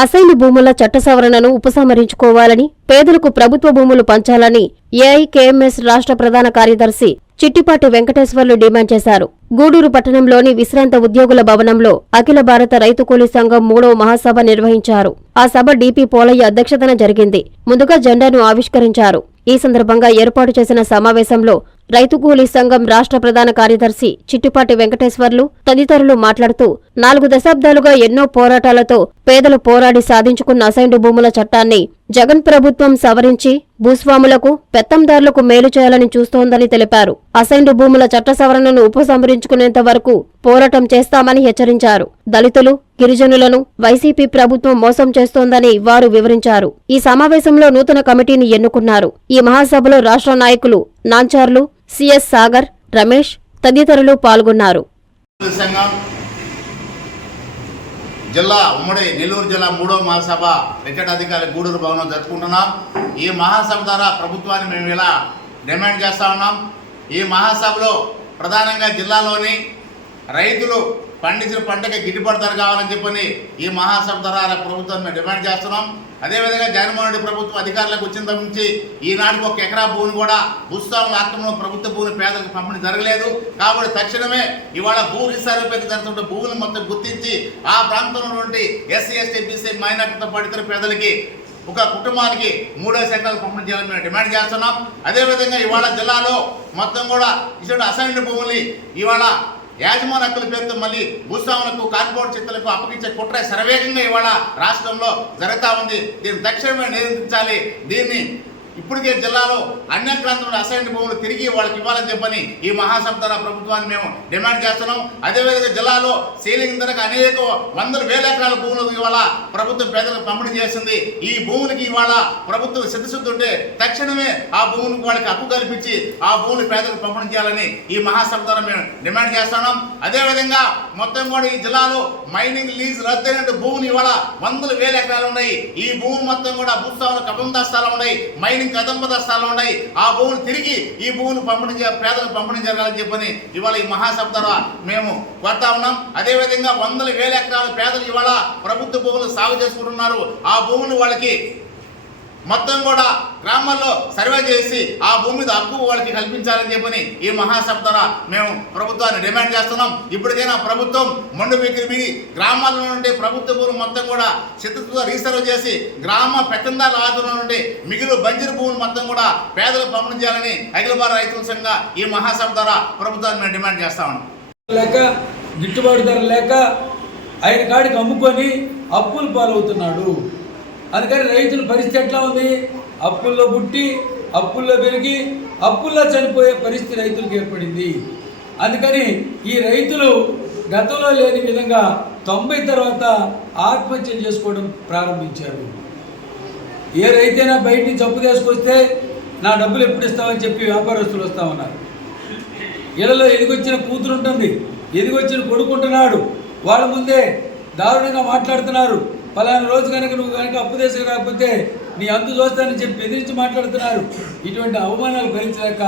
అసైలు భూముల చట్ట సవరణను ఉపసంహరించుకోవాలని పేదలకు ప్రభుత్వ భూములు పంచాలని ఏఐకేఎంఎస్ రాష్ట్ర ప్రధాన కార్యదర్శి చిట్టిపాటి వెంకటేశ్వర్లు డిమాండ్ చేశారు. గూడూరు పట్టణంలోని విశ్రాంత ఉద్యోగుల భవనంలో అఖిల భారత రైతు కూలీ సంఘం మూడవ మహాసభ నిర్వహించారు. ఆ సభ డీపీ పోలయ్య అధ్యక్షతన జరిగింది. ముందుగా జెండాను ఆవిష్కరించారు. ఈ సందర్భంగా ఏర్పాటు చేసిన సమావేశంలో రైతు కూలీ సంఘం రాష్ట్ర ప్రధాన కార్యదర్శి చిట్టిపాటి వెంకటేశ్వర్లు తదితరులు మాట్లాడుతూ నాలుగు దశాబ్దాలుగా ఎన్నో పోరాటాలతో పేదలు పోరాడి సాధించుకున్న అసైన్డ్ భూముల చట్టాన్ని జగన్ ప్రభుత్వం సవరించి భూస్వాములకు పెత్తందారులకు మేలు చేయాలని చూస్తోందని తెలిపారు. అసైన్డ్ భూముల చట్ట సవరణను ఉపసంహరించుకునేంత వరకు పోరాటం చేస్తామని హెచ్చరించారు. దళితులు గిరిజనులను వైసీపీ ప్రభుత్వం మోసం చేస్తోందని వారు వివరించారు. ఈ సమావేశంలో నూతన కమిటీని ఎన్నుకున్నారు. ఈ మహాసభలో రాష్ట్ర నాయకులు నాంచార్లు సిఎస్ సాగర్ రమేష్ తదితరులు పాల్గొన్నారు. జిల్లా ఉమ్మడి నెల్లూరు జిల్లా మూడో మహాసభ రికార్డ్ అధికారి గూడూరు భవనం జరుపుకుంటున్నాం. ఈ మహాసభ ద్వారా ప్రభుత్వాన్ని మేము ఇలా డిమాండ్ చేస్తా ఉన్నాం. ఈ మహాసభలో ప్రధానంగా జిల్లాలోని రైతులు పండించిన పంటకి గిట్టుబాటు ధర కావాలని చెప్పని ఈ మహాసభ ద్వారా ప్రభుత్వాన్ని మేము డిమాండ్ చేస్తున్నాం. అదేవిధంగా జగన్మోహన్ రెడ్డి ప్రభుత్వం అధికారులకు వచ్చిన నుంచి ఈనాటికి ఒక ఎకరా భూమిని కూడా భూస్వాముల ఆక్రమణ ప్రభుత్వ భూమిని పేదలకు పంపిణీ జరగలేదు. కాబట్టి తక్షణమే ఇవాళ భూ రిసార్వేత జరుగుతున్న భూములను మొత్తం గుర్తించి ఆ ప్రాంతంలో ఉన్నటువంటి ఎస్సీ ఎస్టీ బీసీ మైనార్టీతో పాటు ఇతర పేదలకి ఒక కుటుంబానికి మూడో సెంటర్లు పంపిణీ చేయాలని మేము డిమాండ్ చేస్తున్నాం. అదేవిధంగా ఇవాళ జిల్లాలో మొత్తం కూడా ఇటువంటి అసైన్డ్ భూముల్ని ఇవాళ యాజమాన్ హక్కుల పేరుతో మళ్ళీ భూస్వాములకు కార్పొరేట్ చిత్తలకు అప్పగించే కుట్ర శరవేగంగా ఇవాళ రాష్ట్రంలో జరుగుతా ఉంది. దీన్ని తక్షణమే నియంత్రించాలి. దీన్ని ఇప్పటికే జిల్లాలో అన్ని ప్రాంతంలో అసైన్ భూములు తిరిగి వాళ్ళకి ఇవ్వాలని చెప్పని ఈ మహాసభ ప్రభుత్వాన్ని మేము డిమాండ్ చేస్తున్నాం. అదేవిధంగా జిల్లాలో సీలింగ్ ధరకు అనేక వందల వేల ఎకరాల భూములు ఇవాళ ప్రభుత్వం పేదలకు పంపిణీ చేసింది. ఈ భూములకి ఇవాళ ప్రభుత్వం సిద్ధశుద్ధి ఉంటే తక్షణమే ఆ భూములకు వాళ్ళకి హక్కు కల్పించి ఆ భూములు పేదలకు పంపిణీ చేయాలని ఈ మహాసభ మేము డిమాండ్ చేస్తున్నాం. అదేవిధంగా మొత్తం కూడా ఈ జిల్లాలో మైనింగ్ లీజ్ రద్దయిన భూములు ఇవాళ వందల వేల ఎకరాలు ఉన్నాయి. ఈ భూములు మొత్తం కూడా భూస్వాములు కబంధ దస్తాలు ఉన్నాయి. మైనింగ్ కదంబ దస్తాలు ఉన్నాయి? ఆ భూములు తిరిగి ఈ భూములు పంపిణీ పేదలకు పంపిణీ జరగాలని చెప్పని ఇవాళ ఈ మహాసభ ద్వారా మేము కోరుతా ఉన్నాం. అదేవిధంగా వందల వేల ఎకరాల పేదలు ఇవాళ ప్రభుత్వ భూములు సాగు చేసుకుంటున్నారు. ఆ భూములు వాళ్ళకి మొత్తం కూడా గ్రామాల్లో సర్వే చేసి ఆ భూమి మీద హక్కు వాళ్ళకి కల్పించాలని చెప్పని ఈ మహాసభ ద్వారా మేము ప్రభుత్వాన్ని డిమాండ్ చేస్తున్నాం. ఇప్పటికైనా ప్రభుత్వం మొండు విక్రి మీది గ్రామాల్లో నుండి ప్రభుత్వ భూములు మొత్తం కూడా చిత్తతో రీసర్వ్ చేసి గ్రామ పెత్తందారుల ఆధ్వర్యంలో నుండి మిగిలిన బంజరు భూములు మొత్తం కూడా పేదలకు పంపిణీ చేయాలని అఖిల భారత రైతుల సంఘ ఈ మహాసభ ద్వారా ప్రభుత్వాన్ని మేము డిమాండ్ చేస్తా ఉన్నాం. లేక గిట్టుబాటు ధర లేక ఆయన కాడికి అమ్ముకొని అప్పులు పాలవుతున్నాడు. అందుకని రైతుల పరిస్థితి ఎట్లా ఉంది? అప్పుల్లో పుట్టి అప్పుల్లో పెరిగి అప్పుల్లో చనిపోయే పరిస్థితి రైతులకు ఏర్పడింది. అందుకని ఈ రైతులు గతంలో లేని విధంగా తొంభై తర్వాత ఆత్మహత్యలు చేసుకోవడం ప్రారంభించారు. ఏ రైతైనా బయట నుంచి అప్పు తీసుకొస్తే నా డబ్బులు ఎప్పుడు ఇస్తామని చెప్పి వ్యాపారస్తులు వస్తామన్నారు ఇళ్ళలో ఎదిగొచ్చిన కూతురు ఉంటుంది ఎదిగొచ్చిన కొడుకుంటున్నాడు వాళ్ళ ముందే దారుణంగా మాట్లాడుతున్నారు. పలానా రోజు కనుక నువ్వు కనుక అప్పు తీసుకురాకపోతే నీ అందు చూస్తానని చెప్పి ఎదిరించి మాట్లాడుతున్నారు. ఇటువంటి అవమానాలు భరించలేక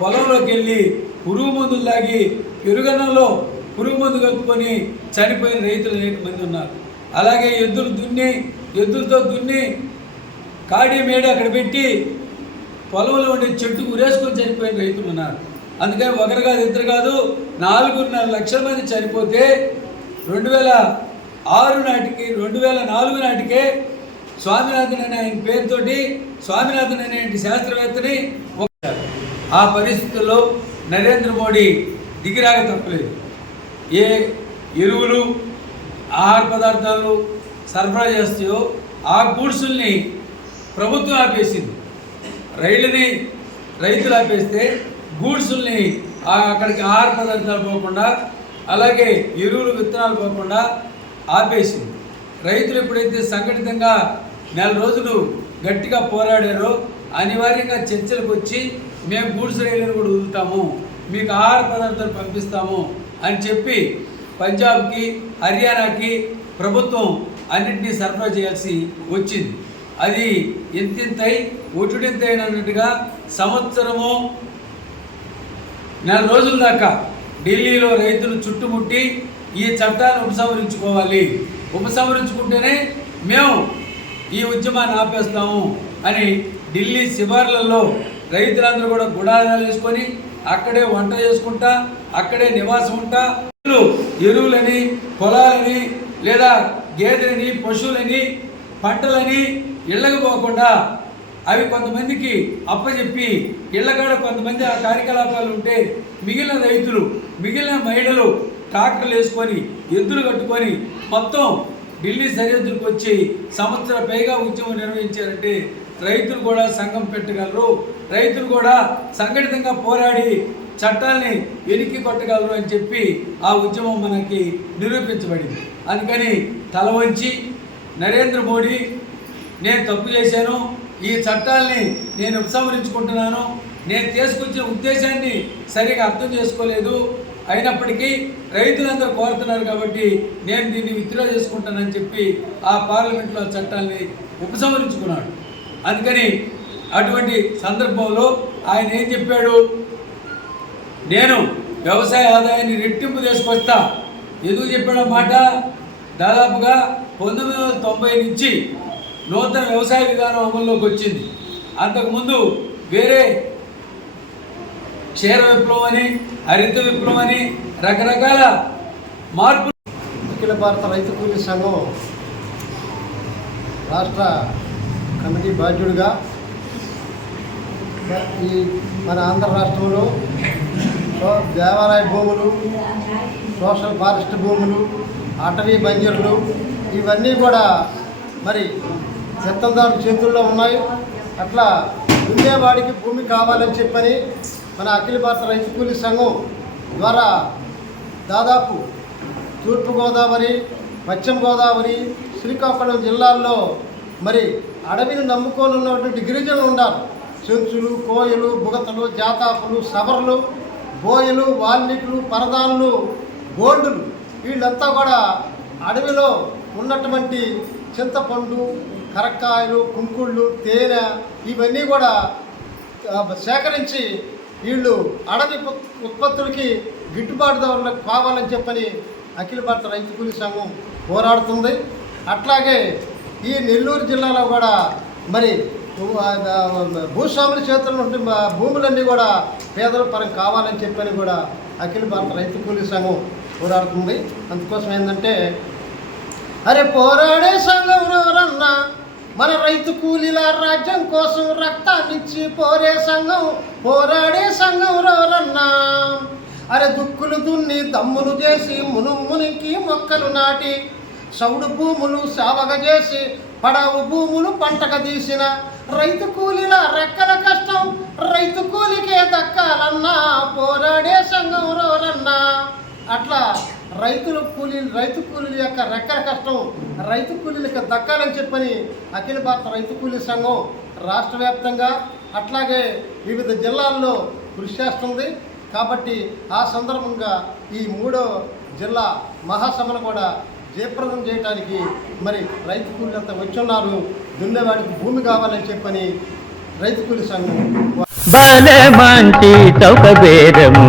పొలంలోకి వెళ్ళి పురుగు మందులు తాగి పెరుగన్నంలో పురుగు మందు కలుపుకొని చనిపోయిన రైతులు అనేక మంది ఉన్నారు. అలాగే ఎద్దులు దున్ని ఎద్దులతో దున్ని కాడి మేడ అక్కడ పెట్టి పొలంలో ఉండే చెట్టు ఉరేసుకొని చనిపోయిన రైతులు ఉన్నారు. అందుకని ఒకరు కాదు ఇద్దరు కాదు నాలుగున్నర లక్షల మంది చనిపోతే రెండు వేల ఆరు నాటికి రెండు వేల నాలుగు నాటికే స్వామినాథన్ అనే ఆయన పేరుతోటి స్వామినాథన్ అనే శాస్త్రవేత్తని ఆ పరిస్థితుల్లో నరేంద్ర మోడీ దిగిరాక తప్పలేదు. ఏ ఎరువులు ఆహార పదార్థాలు సరఫరా చేస్తాయో ఆ గూడ్సుల్ని ప్రభుత్వం ఆపేసింది. రైళ్ళని రైతులు ఆపేస్తే గూడ్సుల్ని అక్కడికి ఆహార పదార్థాలు పోకుండా అలాగే ఎరువులు విత్తనాలు పోకుండా ఆపేసింది. రైతులు ఎప్పుడైతే సంఘటితంగా నెల రోజులు గట్టిగా పోరాడారో అనివార్యంగా చర్చలకు వచ్చి మేము గూడ్స్ రైళ్ళను కూడా వదులుతాము మీకు ఆహార పదార్థాలు పంపిస్తాము అని చెప్పి పంజాబ్కి హర్యానాకి ప్రభుత్వం అన్నింటినీ సరఫరా చేయాల్సి వచ్చింది. అది ఎంతింతై ఒటుడింతైనట్టుగా సంవత్సరము నెల రోజుల దాకా ఢిల్లీలో రైతులు చుట్టుముట్టి ఈ చట్టాన్ని ఉపసంహరించుకోవాలి. ఉపసంహరించుకుంటేనే మేము ఈ ఉద్యమాన్ని ఆపేస్తాము అని ఢిల్లీ శివార్లలో రైతులందరూ కూడా గుడారాలు వేసుకొని అక్కడే వంట చేసుకుంటా అక్కడే నివాసం ఉంటా. ఎరువులని పొలాలని లేదా గేదెలని పశువులని పంటలని ఇళ్ళకు పోకుండా అవి కొంతమందికి అప్పచెప్పి ఇళ్ళకాడ కొంతమంది ఆ కార్యకలాపాలు ఉంటే మిగిలిన రైతులు మిగిలిన మహిళలు ట్రాక్టర్లు వేసుకొని ఎద్దులు కట్టుకొని మొత్తం ఢిల్లీ సరిహద్దులకు వచ్చి సంవత్సర పైగా ఉద్యమం నిర్వహించారంటే రైతులు కూడా సంఘం పెట్టగలరు. రైతులు కూడా సంఘటితంగా పోరాడి చట్టాల్ని వెనక్కి కొట్టగలరు అని చెప్పి ఆ ఉద్యమం మనకి నిరూపించబడింది. అందుకని తల వంచి నరేంద్ర మోడీ నేను తప్పు చేశాను ఈ చట్టాల్ని నేను ఉపసంహరించుకుంటున్నాను నేను తీసుకొచ్చిన ఉద్దేశాన్ని సరిగా అర్థం చేసుకోలేదు. అయినప్పటికీ రైతులందరూ కోరుతున్నారు కాబట్టి నేను దీన్ని విత్డ్రా చేసుకుంటానని చెప్పి ఆ పార్లమెంట్లో చట్టాన్ని చట్టాల్ని ఉపసంహరించుకున్నాడు. అందుకని అటువంటి సందర్భంలో ఆయన ఏం చెప్పాడు? నేను వ్యవసాయ ఆదాయాన్ని రెట్టింపు తీసుకొస్తా. ఎందుకు చెప్పాడో మాట? దాదాపుగా పంతొమ్మిది వందల తొంభై నుంచి నూతన వ్యవసాయ విధానం అమల్లోకి వచ్చింది. అంతకుముందు వేరే క్షీర విప్లవం అని హరిత విప్లవం అని రకరకాల మార్పులు అఖిల భారత రైతు కూలీ సంఘం రాష్ట్ర కమిటీ బాధ్యుడిగా ఈ మన ఆంధ్ర రాష్ట్రంలో దేవాలయ భూములు సోషల్ ఫారెస్ట్ భూములు అటవీ బంజర్లు ఇవన్నీ కూడా మరి చెత్తదారు చేతుల్లో ఉన్నాయి. అట్లా ఉండేవాడికి భూమి కావాలని చెప్పని మన అఖిల భారత రైతు కూలీ సంఘం ద్వారా దాదాపు తూర్పుగోదావరి పశ్చిమ గోదావరి శ్రీకాకుళం జిల్లాల్లో మరి అడవిని నమ్ముకొని ఉన్నటువంటి గిరిజనులు ఉన్నారు. చెంచులు కోయలు బుగతలు జాతాపులు సబర్లు బోయలు వాల్మీకులు పరదానులు గోల్డులు వీళ్ళంతా కూడా అడవిలో ఉన్నటువంటి చింతపండు కరక్కాయలు కుంకుళ్ళు తేనె ఇవన్నీ కూడా సేకరించి వీళ్ళు అడవి ఉత్- ఉత్పత్తులకి గిట్టుబాటు ధరలకు కావాలని చెప్పని అఖిల భారత రైతు కూలీ సంఘం పోరాడుతుంది. అట్లాగే ఈ నెల్లూరు జిల్లాలో కూడా మరి భూస్వాముల చేతుల నుండి భూములన్నీ కూడా పేదల పరం కావాలని చెప్పని కూడా అఖిల భారత రైతు కూలీ సంఘం పోరాడుతుంది. అందుకోసం ఏంటంటే అరే పోరాడే సంఘం ఎవరన్నా మన రైతు కూలీల రాజ్యం కోసం రక్తాన్నిచ్చి పోరే సంఘం పోరాడే సంఘం రోరన్నా. అరే దుక్కులు దున్ని దమ్ములు చేసి మునుమునికి మొక్కలు నాటి చౌడు భూములు సావగ చేసి పడవు భూములు పంటక తీసిన రైతు కూలీల రెక్కల కష్టం రైతు కూలికే దక్కాలన్నా. పోరాడే సంఘం రోరన్నా. అట్లా రైతుల కూలీలు రైతు కూలీల యొక్క రెక్కల కష్టం రైతు కూలీలకు దక్కాలని చెప్పని అఖిల భారత రైతు కూలీ సంఘం రాష్ట్ర వ్యాప్తంగా అట్లాగే వివిధ జిల్లాల్లో కృషి చేస్తుంది. కాబట్టి ఆ సందర్భంగా ఈ మూడో జిల్లా మహాసభను కూడా జయప్రదం చేయడానికి మరి రైతు కూలీలంతా వచ్చున్నారు. దున్నేవాడికి భూమి కావాలని చెప్పని రైతు కూలీ సంఘం బలమంటి చౌక బేరము